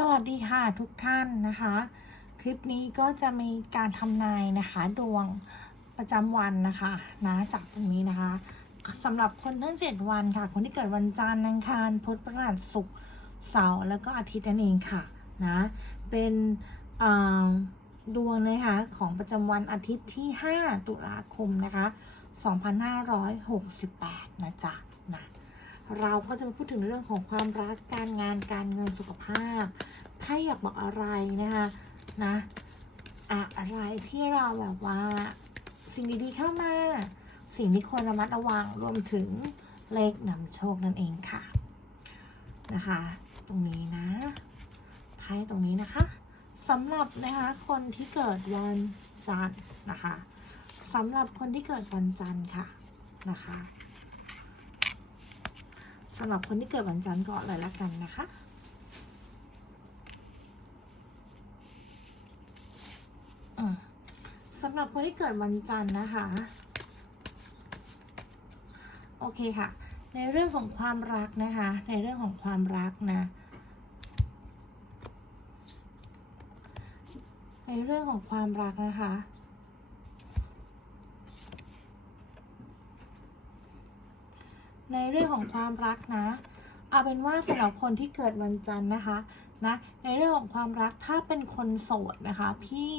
สวัสดีค่ะทุกท่านนะคะ คลิปนี้ก็จะมีการทำนายนะคะดวงประจำวันนะคะนะจากตรงนี้นะคะสำหรับคนทั้ง 7 วันค่ะ คนที่เกิดวันจันทร์อังคารพุธพฤหัสศุกร์เสาร์แล้วก็อาทิตย์นั่นเองค่ะนะเป็นอ่าดวงนะคะของประจำวันอาทิตย์ที่ 5 ตุลาคมนะคะ 2568 นะจ๊ะนะ เราก็จะมาพูดถึงเรื่องของความรักการงานการเงินสุขภาพถ้าอยากบอกอะไรนะคะนะอะอะไรที่เราแบบว่า สิ่งดีๆเข้ามา สิ่งที่ควรระมัดระวังรวมถึงเลขนำโชคนั่นเองค่ะนะคะ ตรงนี้นะไพ่ตรงนี้นะคะสำหรับนะคะคนที่เกิดวันจันทร์นะคะสำหรับคนที่เกิดวันจันทร์ค่ะนะคะ สำหรับคนที่เกิดวันจันทร์ก่อนเลยละกันนะคะอืมสำหรับคนที่เกิดวันจันทร์นะคะ โอเคค่ะ ในเรื่องของความรักนะคะ ในเรื่องของความรักนะ ในเรื่องของความรักนะคะ ในเรื่องของความรักนะ เอาเป็นว่าสำหรับคนที่เกิดวันจันทร์นะคะนะในเรื่องของความรักถ้าเป็นคนโสดนะคะพี่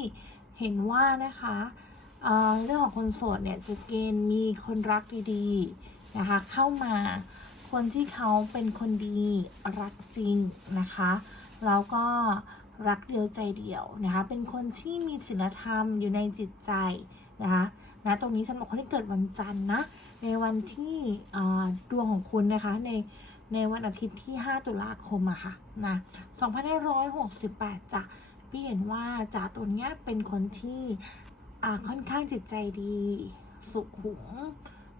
เห็นว่านะคะเเรื่องของคนโสดเนี่ยจะเกณฑ์มีคนรักดีๆนะคะเข้ามาคนที่เขาเป็นคนดีรักจริงนะคะแล้วก็รักเดียวใจเดียวนะคะเป็นคนที่มีศีลธรรมอยู่ในจิตใจ นะคะนะตรงนี้สำหรับคนที่เกิดวันจันทร์นะในวันที่ดวงของคุณนะคะในในวันอาทิตย์ที่ 5 ตุลาคมอะค่ะนะ2568จะพี่เห็นว่าจ่าตัวเนี้ยเป็นคนที่ค่อนข้างจิตใจดีสุขุม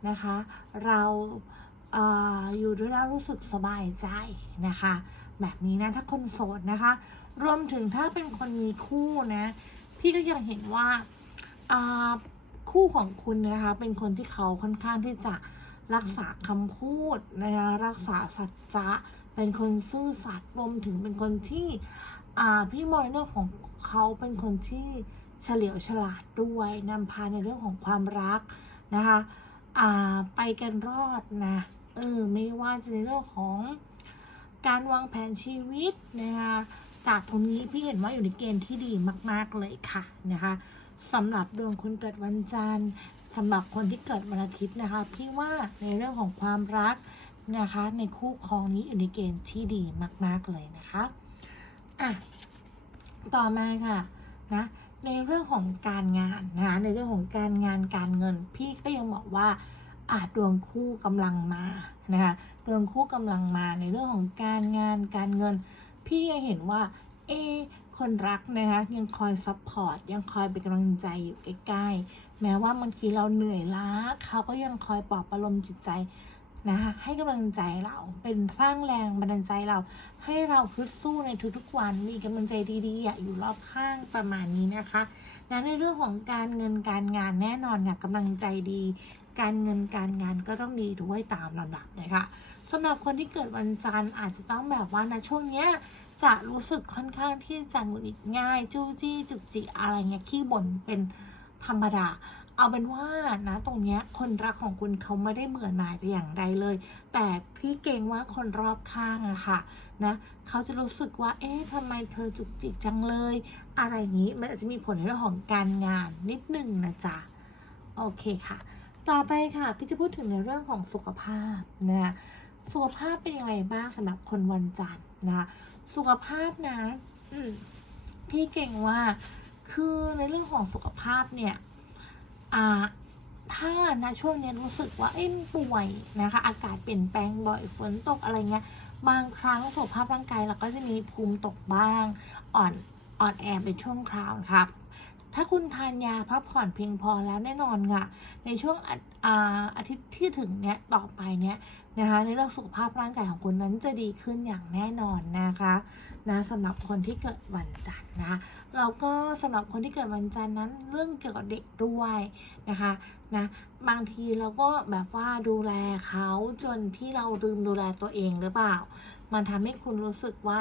นะคะ เราเอออยู่ด้วยแล้วรู้สึกสบายใจนะคะ แบบนี้นะถ้าคนโสดนะคะ รวมถึงถ้าเป็นคนมีคู่นะ พี่ก็ยังเห็นว่า คู่ของคุณนะคะเป็นคนที่เขาค่อนข้างที่จะรักษาคำพูดนะคะรักษาสัจจะเป็นคนซื่อสัตย์รวมถึงเป็นคนที่พี่มองในเรื่องของเขาเป็นคนที่เฉลียวฉลาดด้วยนำพาในเรื่องของความรักนะคะไปกันรอดนะเออไม่ว่าจะในเรื่องของการวางแผนชีวิตนะคะจากตรงนี้พี่เห็นว่าอยู่ในเกณฑ์ที่ดีมาก ๆ เลยค่ะนะคะ สำหรับดวงคนเกิดวันจันทร์สำหรับคนที่เกิดวันอาทิตย์นะคะ พี่ว่าในเรื่องของความรักนะคะ ในคู่ครองนี้อยู่ในเกณฑ์ที่ดีมาก ๆเลยนะคะอะต่อมาค่ะนะในเรื่องของการงานนะในเรื่องของการงานการเงิน พี่ก็ยังบอกว่าอาจดวงคู่กำลังมานะคะดวงคู่กำลังมาในเรื่องของการงานการเงิน พี่ยังเห็นว่าเอ คนรักนะคะยังคอยซัพพอร์ตยังคอยเป็นกำลังใจอยู่ใกล้ๆ แม้ว่าบางทีเราเหนื่อยล้าเขาก็ยังคอยปลอบประโลมจิตใจนะคะให้กำลังใจเราเป็นสร้างแรงบันดาลใจเรา ให้เราฮึดสู้ในทุกๆวันมีกำลังใจดีๆอยู่รอบข้างประมาณนี้นะคะนั้นในเรื่องของการเงินการงานแน่นอนค่ะกำลังใจดี การเงินการงานก็ต้องดีด้วยตามลำดับนะคะ สำหรับคนที่เกิดวันจันทร์อาจจะต้องแบบว่านะช่วงเนี้ยจะรู้สึกค่อนข้างที่จะหงุดหงิดง่าย จู้จี้จุกจิกอะไรเงี้ยขี้บ่นเป็นธรรมดา เอาเป็นว่านะตรงเนี้ยคนรักของคุณเขาไม่ได้เบื่อหน่ายแต่อย่างใดเลย แต่พี่เกรงว่าคนรอบข้างอะค่ะนะเขาจะรู้สึกว่า เอ๊ะทำไมเธอจุกจิกจังเลย อะไรอย่างนี้มันอาจจะมีผลในเรื่องของการงานนิดนึงนะจ๊ะโอเคค่ะ ต่อไปค่ะพี่จะพูดถึงในเรื่องของสุขภาพนะ สุขภาพเป็นยังไงบ้างสำหรับคนวันจันทร์นะสุขภาพนะพี่เก่งว่า คือในเรื่องของสุขภาพเนี่ยอ่าถ้านะช่วงนี้รู้สึกว่าเอ้ยป่วยนะคะ อากาศเปลี่ยนแปลงบ่อยฝนตกอะไรเงี้ยบางครั้งสุขภาพร่างกายเราก็จะมีภูมิตกบ้าง อ่อนอ่อนแอเป็นช่วงคราวครับ ถ้าคุณทานยาพักผ่อนเพียงพอแล้วแน่นอนค่ะ ในช่วงอาอ่าอาทิตย์ที่ถึงเนี้ยต่อไปเนี้ยนะคะในเรื่องสุขภาพร่างกายของคุณนั้นจะดีขึ้นอย่างแน่นอนนะคะนะสำหรับคนที่เกิดวันจันทร์นะแล้วก็สำหรับคนที่เกิดวันจันทร์นั้น เรื่องเกี่ยวกับเด็กด้วยนะคะนะบางทีเราก็แบบว่าดูแลเขาจนที่เราลืมดูแลตัวเองหรือเปล่า มันทำให้คุณรู้สึกว่า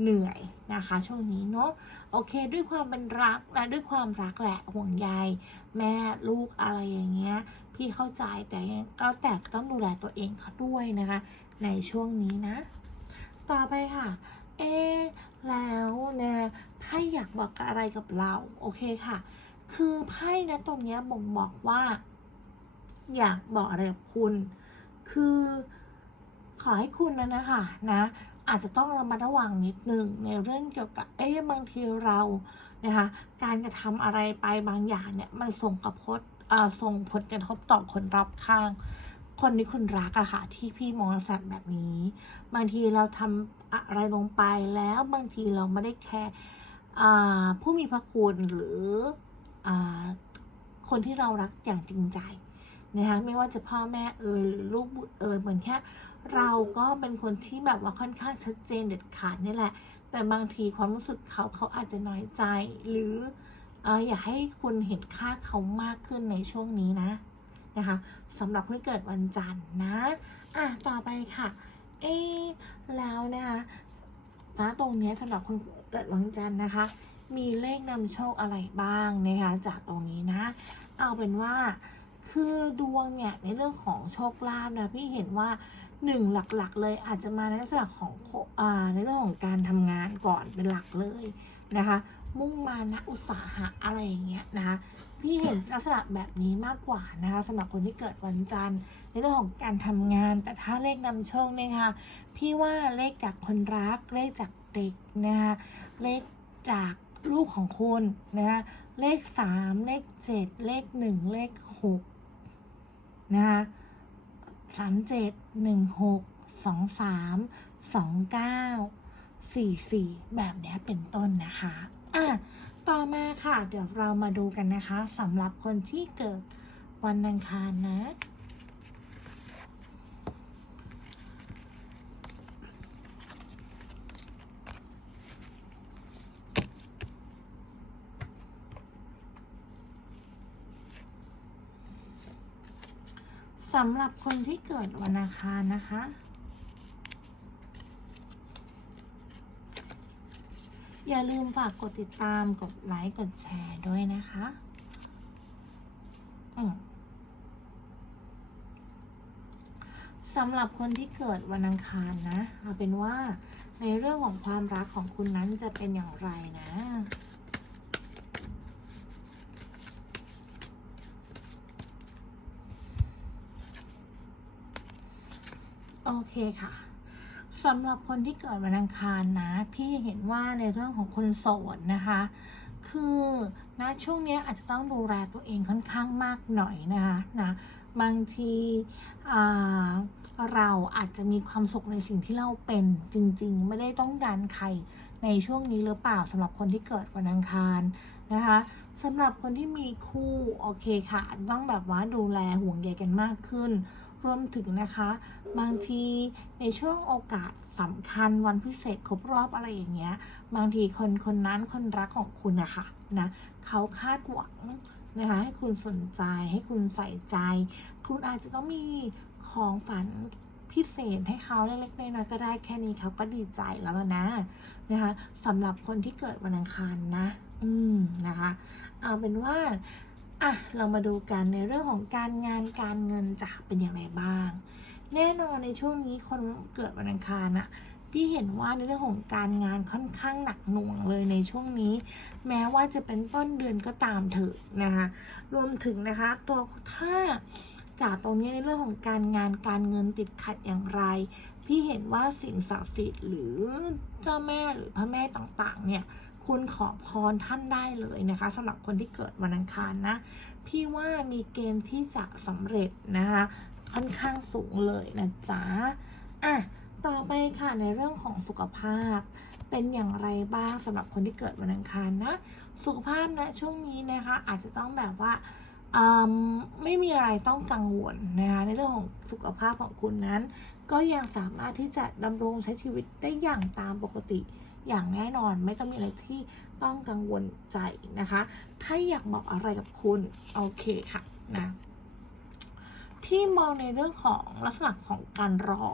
เหนื่อยนะคะ ช่วงนี้เนาะโอเค ด้วยความเป็นรักและด้วยความรักแหละห่วงใยแม่ลูกอะไรอย่างเงี้ย พี่เข้าใจแต่ยังก็แต่ก็ต้องดูแลตัวเองเขาด้วยนะคะ ในช่วงนี้นะ ต่อไปค่ะ เอแล้วนี่ยไพ่อยากบอกอะไรกับเรา โอเคค่ะ คือไพ่นะตรงเนี้ยบ่งบอกว่า อยากบอกอะไรกับคุณ คือขอให้คุณนะนะคะนะ อาจจะต้องระมัดระวังนิดนึงในเรื่องเกี่ยวกับเอ๊ะบางทีเรานะคะการกระทำอะไรไปบางอย่างเนี่ยมันส่งกระทบเอ่อส่งผลกระทบต่อคนรอบข้าง คนที่คุณรักอะค่ะที่พี่มองสัตว์แบบนี้ บางทีเราทำอะไรลงไปแล้วบางทีเราไม่ได้แคร์อ่ผู้มีพระคุณหรืออคนที่เรารักอย่างจริงใจนะคะไม่ว่าจะพ่อแม่เอ่ยหรือลูกบุตรเอ่ยเหมือนแค่ เราก็เป็นคนที่แบบว่าค่อนข้างชัดเจนเด็ดขาดนี่แหละ แต่บางทีความรู้สึกเขาเขาอาจจะน้อยใจ หรืออยากให้คุณเห็นค่าเขามากขึ้นในช่วงนี้นะนะคะสำหรับผู้เกิดวันจันทร์นะอะต่อไปค่ะ เอ๊แล้วนะคะนะตรงนี้สำหรับคนเกิดวันจันทร์นะคะ มีเลขนำโชคอะไรบ้างนะคะจากตรงนี้นะ เอาเป็นว่าคือดวงเนี่ยในเรื่องของโชคลาภนะพี่เห็นว่า หนึ่งหลักๆ เลยอาจจะมาในลักษณะของอในเรื่องของการทำงานก่อนเป็นหลักเลยนะคะ มุ่งมานะอุตสาหะอะไรอย่างเงี้ยนะคะพี่เห็นลักษณะแบบนี้มากกว่านะคะสำหรับคนที่เกิดวันจันทร์ ในเรื่องของการทำงาน แต่ถ้าเลขนำโชคเนี่ยค่ะพี่ว่าเลขจากคนรัก เลขจากเด็กนะคะเลขจากลูกของคุณนะคะเลขสามเลขเจ็ดเลขหนึ่งเลขหกนะคะ สามเจ็ดหนึ่งหกสองสามสองเก้าสี่สี่แบบนี้เป็นต้นนะคะอะต่อมาค่ะ เดี๋ยวเรามาดูกันนะคะสำหรับคนที่เกิดวันอังคารนะ สำหรับคนที่เกิดวันอังคารนะคะ อย่าลืมฝากกดติดตามกดไลค์กดแชร์ด้วยนะคะสำหรับคนที่เกิดวันอังคารนะเอาเป็นว่าในเรื่องของความรักของคุณนั้นจะเป็นอย่างไรนะ โอเคค่ะสำหรับคนที่เกิดวันอังคารนะ พี่เห็นว่าในเรื่องของคนโสดนะคะ คือนะช่วงนี้อาจจะต้องดูแลตัวเองค่อนข้างมากหน่อยนะคะนะบางทีเราอาจจะมีความสุขในสิ่งที่เราเป็นจริง ๆ ไม่ได้ต้องการใครในช่วงนี้หรือเปล่าสำหรับคนที่เกิดวันอังคารนะคะสำหรับคนที่มีคู่โอเคค่ะต้องแบบว่าดูแลห่วงใยกันมากขึ้น รวมถึงนะคะ บางทีในช่วงโอกาสสำคัญวันพิเศษครบรอบอะไรอย่างเงี้ย บางทีคนคนนั้นคนรักของคุณนะคะนะเขาคาดหวังนะคะให้คุณสนใจให้คุณใส่ใจ คุณอาจจะต้องมีของฝันพิเศษให้เขาเล็กๆน้อยๆก็ได้แค่นี้เขาก็ดีใจแล้วนะนะคะสำหรับคนที่เกิดวันอังคารนะ อืมนะคะ เอาเป็นว่า อะเรามาดูกันในเรื่องของการงานการเงินจะเป็นอย่างไรบ้าง แน่นอนในช่วงนี้คนเกิดวันอังคารอะพี่เห็นว่าในเรื่องของการงานค่อนข้างหนักหน่วงเลยในช่วงนี้ แม้ว่าจะเป็นต้นเดือนก็ตามเถอะนะคะรวมถึงนะคะตัวถ้าจากตรงนี้ในเรื่องของการงานการเงินติดขัดอย่างไร พี่เห็นว่าสิ่งศักดิ์สิทธิ์หรือเจ้าแม่หรือพระแม่ต่างๆเนี่ย คุณขอพรท่านได้เลยนะคะสำหรับคนที่เกิดวันอังคารนะ พี่ว่ามีเกณฑ์ที่จะสำเร็จนะคะค่อนข้างสูงเลยนะจ๊ะอะต่อไปค่ะในเรื่องของสุขภาพ เป็นอย่างไรบ้างสำหรับคนที่เกิดวันอังคารนะ สุขภาพนะช่วงนี้นะคะอาจจะต้องแบบว่าอืมไม่มีอะไรต้องกังวลนะคะในเรื่องของสุขภาพของคุณนั้น ก็ยังสามารถที่จะดำรงใช้ชีวิตได้อย่างตามปกติ อย่างแน่นอนไม่ต้องมีอะไรที่ต้องกังวลใจนะคะถ้าอยากบอกอะไรกับคุณโอเคค่ะนะพี่มองในเรื่องของลักษณะของการรอ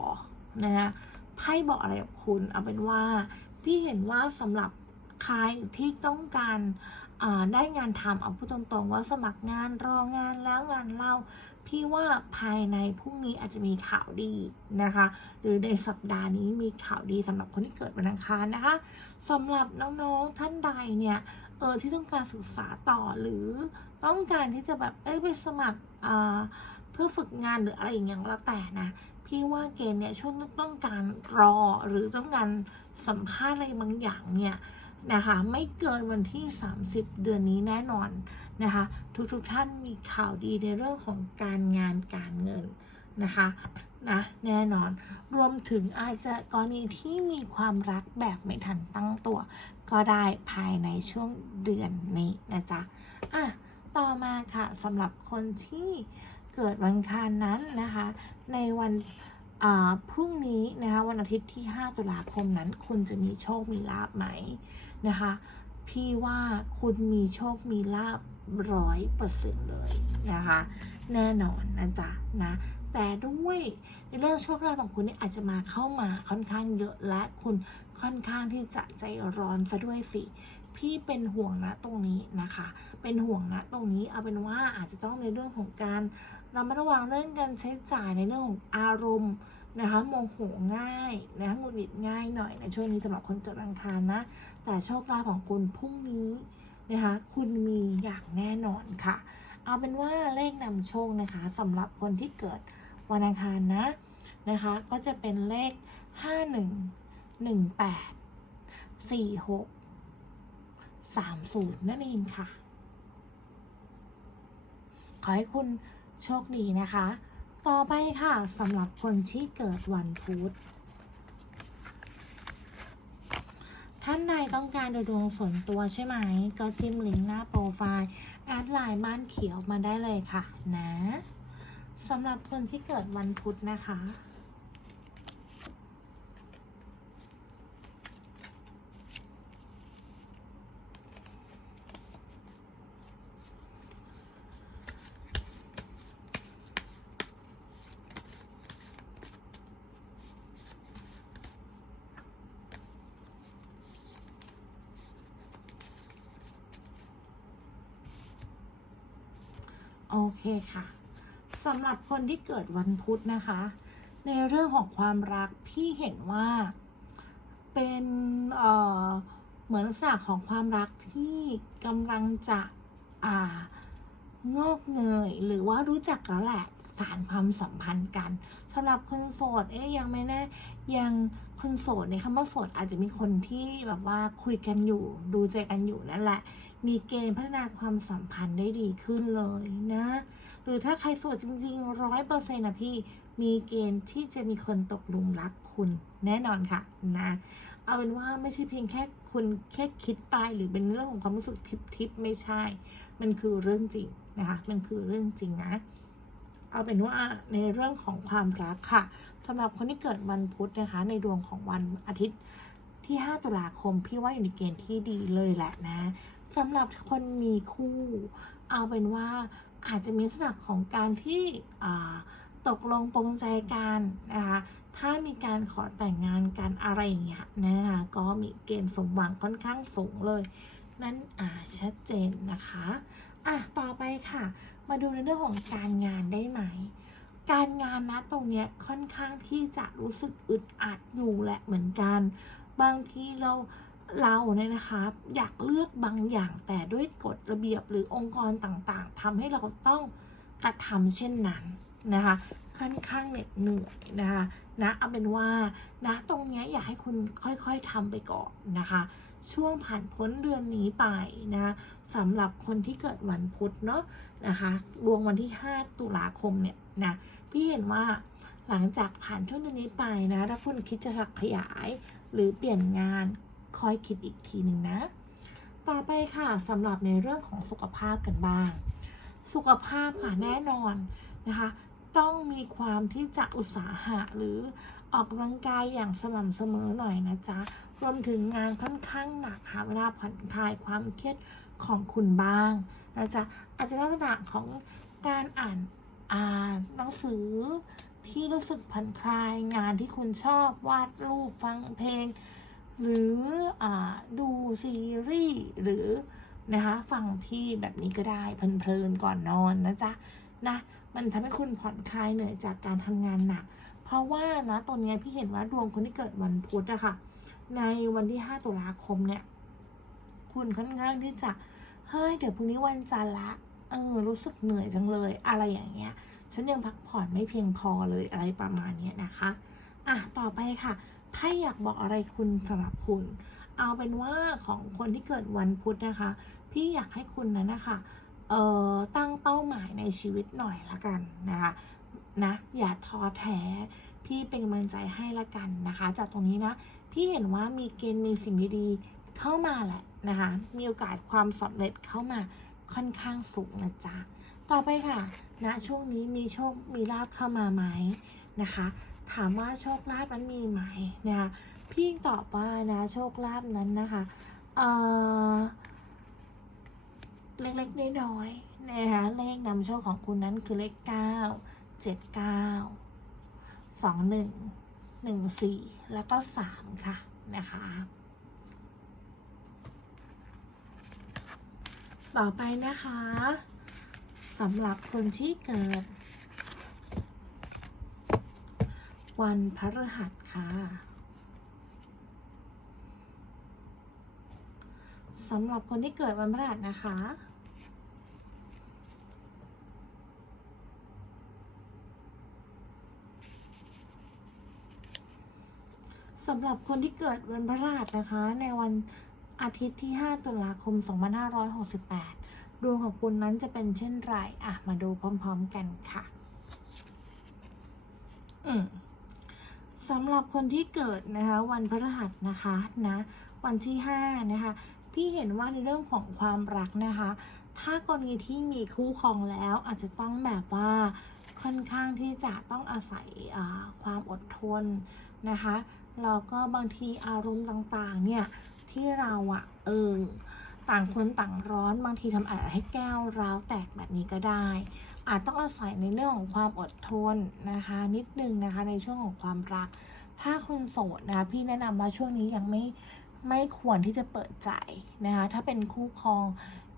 นะฮะไพ่บอกอะไรกับคุณเอาเป็นว่าพี่เห็นว่าสำหรับ ใครที่ต้องการได้งานทำเอาพูดตรงๆ ว่าสมัครงานรองานแล้วงานเล่า พี่ว่าภายในพรุ่งนี้อาจจะมีข่าวดีนะคะ หรือในสัปดาห์นี้มีข่าวดีสำหรับคนที่เกิดวันอังคารนะคะสำหรับน้องๆท่านใดเนี่ยเออที่ต้องการศึกษาต่อหรือต้องการที่จะแบบเอ้ยไปสมัครเพื่อฝึกงานหรืออะไรอย่างเงี้ยแล้วแต่นะพี่ว่าเกณฑ์เนี่ยช่วงต้องการรอหรือต้องการสัมภาษณ์อะไรบางอย่างเนี่ย นะคะไม่เกินวันที่ 30 เดือนนี้แน่นอนนะคะทุกๆทท่านมีข่าวดีในเรื่องของการงานการเงินนะคะนะแน่นอนรวมถึงอาจจะกรณีที่มีความรักแบบไม่ทันตั้งตัว ก็ได้ภายในช่วงเดือนนี้นะจ๊ะอะต่อมาค่ะสำหรับคนที่เกิดวันคารนั้นนะคะ ในวัน พรุ่งนี้นะคะวันอาทิตย์ที่ 5 ตุลาคมนั้น คุณจะมีโชคมีลาบไหมนะคะ พี่ว่าคุณมีโชคมีลาบร้อยเปอร์เซ็นต์เลยนะคะ แน่นอนนะจ๊ะนะแต่ด้วยในเรื่องโชคลาภของคุณนี่อาจจะมาเข้ามาค่อนข้างเยอะและคุณค่อนข้างที่จะใจร้อนซะด้วยสิ พี่เป็นห่วงนะตรงนี้นะคะ เป็นห่วงนะตรงนี้เอาเป็นว่าอาจจะต้องในเรื่องของการ ระมัดระวังเรื่องการใช้จ่ายในเรื่องของอารมณ์นะคะโมโหง่ายนะคะหงุดหงิดง่ายหน่อยในช่วงนี้สำหรับคนเกิดวันอังคารนะ แต่โชคลาภของคุณพรุ่งนี้นะคะคุณมีอย่างแน่นอนค่ะ เอาเป็นว่าเลขนำโชคนะคะสำหรับคนที่เกิดวันอังคารนะนะคะ ก็จะเป็นเลข 51 18 46 30 นั่นเองค่ะ ขอให้คุณ โชคดีนะคะ ต่อไปค่ะสำหรับคนที่เกิดวันพุธท่านใดต้องการดูดวงส่วนตัวใช่ไหม ก็จิ้มลิงก์หน้าโปรไฟล์แอดไลน์ม่านเขียวมาได้เลยค่ะนะสำหรับคนที่เกิดวันพุธนะคะ โอเคค่ะสำหรับคนที่เกิดวันพุธนะคะ ในเรื่องของความรักพี่เห็นว่าเป็นเอ่อเหมือนลักษณะของความรักที่กำลังจะอ่างอกเงยหรือว่ารู้จักแล้วแหละ สารความสัมพันธ์กันสำหรับคนโสดเอ๊ยยังไม่แน่ยังคนโสดในคำว่าโสดอาจจะมีคนที่แบบว่าคุยกันอยู่ ดูใจกันอยู่นั่นแหละ มีเกณฑ์พัฒนาความสัมพันธ์ได้ดีขึ้นเลยนะ หรือถ้าใครโสดจริงๆร้อยเปอร์เซ็นต์นะพี่มีเกณฑ์ที่จะมีคนตกหลุมรักคุณแน่นอนค่ะนะเอาเป็นว่าไม่ใช่เพียงแค่คุณแค่คิดไปหรือเป็นเรื่องของความรู้สึกทิพย์ๆไม่ใช่ มันคือเรื่องจริงนะคะ มันคือเรื่องจริงนะ เอาเป็นว่าในเรื่องของความรักค่ะสำหรับคนที่เกิดวันพุธนะคะ ในดวงของวันอาทิตย์ที่ 5 ตุลาคม พี่ว่าอยู่ในเกณฑ์ที่ดีเลยแหละนะสำหรับคนมีคู่ เอาเป็นว่าอาจจะมีลักษณะของการที่ตกลงปรงใจกันนะคะถ้ามีการขอแต่งงานกันอะไรอย่างเงี้ยนะคะก็มีเกณฑ์สมหวังค่อนข้างสูงเลย นั่นอ่าชัดเจนนะคะ อะ ต่อไปค่ะ มาดูในเรื่องของการงานได้ไหม การงานนะตรงเนี้ยค่อนข้างที่จะรู้สึกอึดอัดอยู่แหละเหมือนกัน บางทีเราเราเนี่ยนะคะอยากเลือกบางอย่างแต่ด้วยกฎระเบียบหรือองค์กรต่างๆทำให้เราต้องกระทำเช่นนั้นนะคะค่อนข้างเหน็ดเหนื่อยนะคะนะเอาเป็นว่านะตรงเนี้ยอยากให้คุณค่อยๆทำไปก่อนนะคะ ช่วงผ่านพ้นเดือนนี้ไปนะสำหรับคนที่เกิดวันพุธเนาะนะคะดวงวันที่ 5 ตุลาคมเนี่ยนะพี่เห็นว่าหลังจากผ่านช่วงเดือนนี้ไปนะถ้าคุณคิดจะขยายหรือเปลี่ยนงานคอยคิดอีกทีหนึ่งนะ ต่อไปค่ะสำหรับในเรื่องของสุขภาพกันบ้าง สุขภาพค่ะแน่นอนนะคะต้องมีความที่จะอุตสาหะหรือออกกำลังกายอย่างสม่ำเสมอหน่อยนะจ๊ะ รวมถึงงานค่อนข้างหนักหาเวลาผ่อนคลายความเครียดของคุณบ้างนะจ๊ะอาจจะลักษณะของการอ่านอ่านหนังสือที่รู้สึกผ่อนคลายงานที่คุณชอบวาดรูปฟังเพลง หรืออดูซีรีส์หรือนะคะฟังพี่แบบนี้ก็ได้เพลินๆก่อนนอนนะจ๊ะนะมันทำให้คุณผ่อนคลายเหนื่อยจากการทำงานหนัก เพราะว่านะตอนนี้พี่เห็นว่าดวงคนที่เกิดวันพุธอะค่ะ ในวันที่ 5 ตุลาคมเนี่ย คุณค่อนข้างที่จะ เฮ้ย เดี๋ยวพรุ่งนี้วันจันทร์ละ เออ รู้สึกเหนื่อยจังเลย อะไรอย่างเงี้ย ฉันยังพักผ่อนไม่เพียงพอเลยอะไรประมาณนี้นะคะ อะ ต่อไปค่ะไพ่อยากบอกอะไรคุณสำหรับคุณ เอาเป็นว่าของคนที่เกิดวันพุธนะคะ พี่อยากให้คุณนั้นนะคะเอ่อตั้งเป้าหมายในชีวิตหน่อยละกันนะคะนะอย่าท้อแท้ พี่เป็นกำลังใจให้ละกันนะคะ จากตรงนี้นะ พี่เห็นว่ามีเกณฑ์มีสิ่งดีๆเข้ามาแหละนะคะ มีโอกาสความสำเร็จเข้ามาค่อนข้างสูงนะจ๊ะ ต่อไปค่ะณนะช่วงนี้มีโชค มีลาบเข้ามาไหมนะคะ ถามว่าโชคลาภนั้นมีไหมนะคะ พี่ตอบว่านะโชคลาภนั้นนะคะเอ่อเล็กๆน้อยๆนะคะเลขนำโชคของคุณนั้นคือเลข9 7 9 2 1 1 4แล้วก็3ค่ะนะคะ ต่อไปนะคะสำหรับคนที่เกิด วันพฤหัสค่ะสำหรับคนที่เกิดวันพฤหัสนะคะำหรับคนที่เกิดวันพฤหัสนะคะ ในวันอาทิตย์ที่ 5 ตุลาคม 2568 ดวงของคุณนั้นจะเป็นเช่นไรอะ มาดูพร้อมๆกันค่ะ อืมสำหรับคนที่เกิดนะคะ วันพฤหัสนะคะนะวันที่ 5 นะคะ พี่เห็นว่าในเรื่องของความรักนะคะ ถ้ากรณีที่มีคู่ครองแล้วอาจจะต้องแบบว่าค่อนข้างที่จะต้องอาศัยความอดทนนะคะ แล้วก็บางทีอารมณ์ต่างๆ เนี่ย ที่เราอะเออต่างคนต่างร้อนบางทีทำอะไรให้แก้วร้าวแตกแบบนี้ก็ได้ อาจต้องอาศัยในเรื่องของความอดทนนะคะ นิดนึงนะคะในช่วงของความรัก ถ้าคนโสดนะพี่แนะนำว่าช่วงนี้ยังไม่ไม่ควรที่จะเปิดใจนะคะ ถ้าเป็นคู่ครอง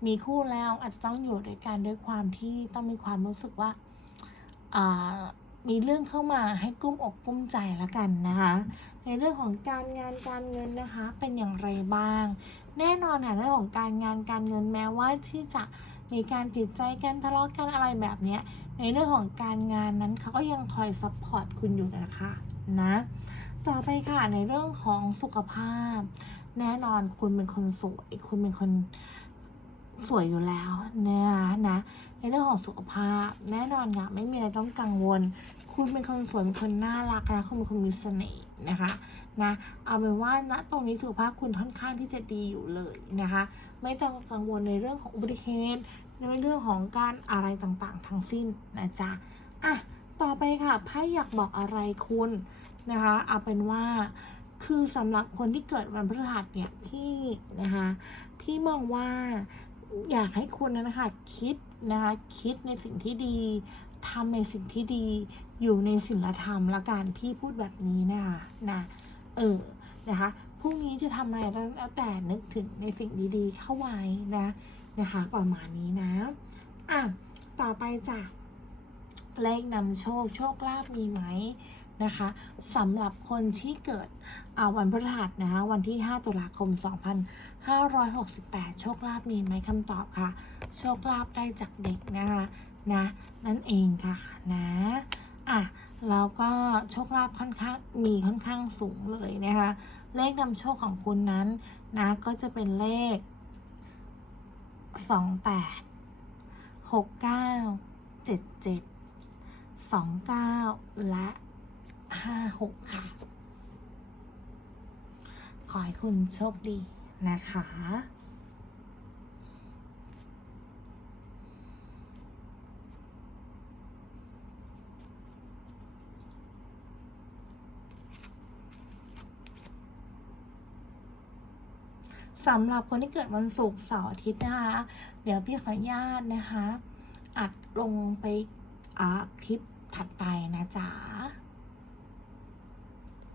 มีคู่แล้วอาจจะต้องอยู่ด้วยกันด้วยความที่ต้องมีความรู้สึกว่าอ่า มีเรื่องเข้ามาให้กุ้มอกกุ้มใจแล้วกันนะคะ ในเรื่องของการงานการเงินนะคะ เป็นอย่างไรบ้าง แน่นอนค่ะเรื่องของการงานการเงินแม้ว่าที่จะมีการผิดใจกันทะเลาะกันอะไรแบบเนี้ยในเรื่องของการงานนั้นเขาก็ยังคอยซัพพอร์ตคุณอยู่นะคะนะต่อไปค่ะในเรื่องของสุขภาพ แน่นอนคุณเป็นคนสวยคุณเป็นคนสวยอยู่แล้วนะคะ ในเรื่องของสุขภาพ แน่นอนค่ะไม่มีอะไรต้องกังวล คุณเป็นคนสวยเป็นคนน่ารักนะคุณเป็นคนมีเสน่ห์นะคะนะเอาเป็นว่าณตรงนี้สุขภาพคุณค่อนข้างที่จะดีอยู่เลยนะคะ ไม่ต้องกังวลในเรื่องของอุบัติเหตุในเรื่องของการอะไรต่างๆ ทั้งสิ้นนะจ๊ะอะต่อไปค่ะไพ่อยากบอกอะไรคุณนะคะเอาเป็นว่าคือสำหรับคนที่เกิดวันพฤหัสเนี่ยพี่นะคะพี่มองว่า อยากให้คุณนะคะคิดนะคะคิดในสิ่งที่ดีทำในสิ่งที่ดีอยู่ในศีลธรรมละกันพี่พูดแบบนี้นะคะนะเออนะคะพรุ่งนี้จะทำอะไรแล้วแต่นึกถึงในสิ่งดีๆ เข้าไว้นะนะคะประมาณนี้นะอะต่อไปจ้ะเลขนำโชคโชคลาภมีไหมนะคะสำหรับคนที่เกิด วันพฤหัสนะคะวันที่ 5 ตุลาคม 2568 โชคลาภมีไหมคำตอบค่ะ โชคลาภได้จากเด็กนะคะนะนั่นเองค่ะนะอะแล้วก็โชคลาภค่อนข้างมีค่อนข้างสูงเลยนะคะเลขนำโชคของคุณนั้นนะก็จะเป็นเลข 28 69 77 29 และ 56 ค่ะ อให้คุณโชคดีนะคะสำหรับคนที่เกิดวันศุกร์เสาร์อาทิตย์นะคะ เดี๋ยวพี่ขออนุญาตนะคะ อัดลงไปอ่าคลิปถัดไปนะจ๊ะ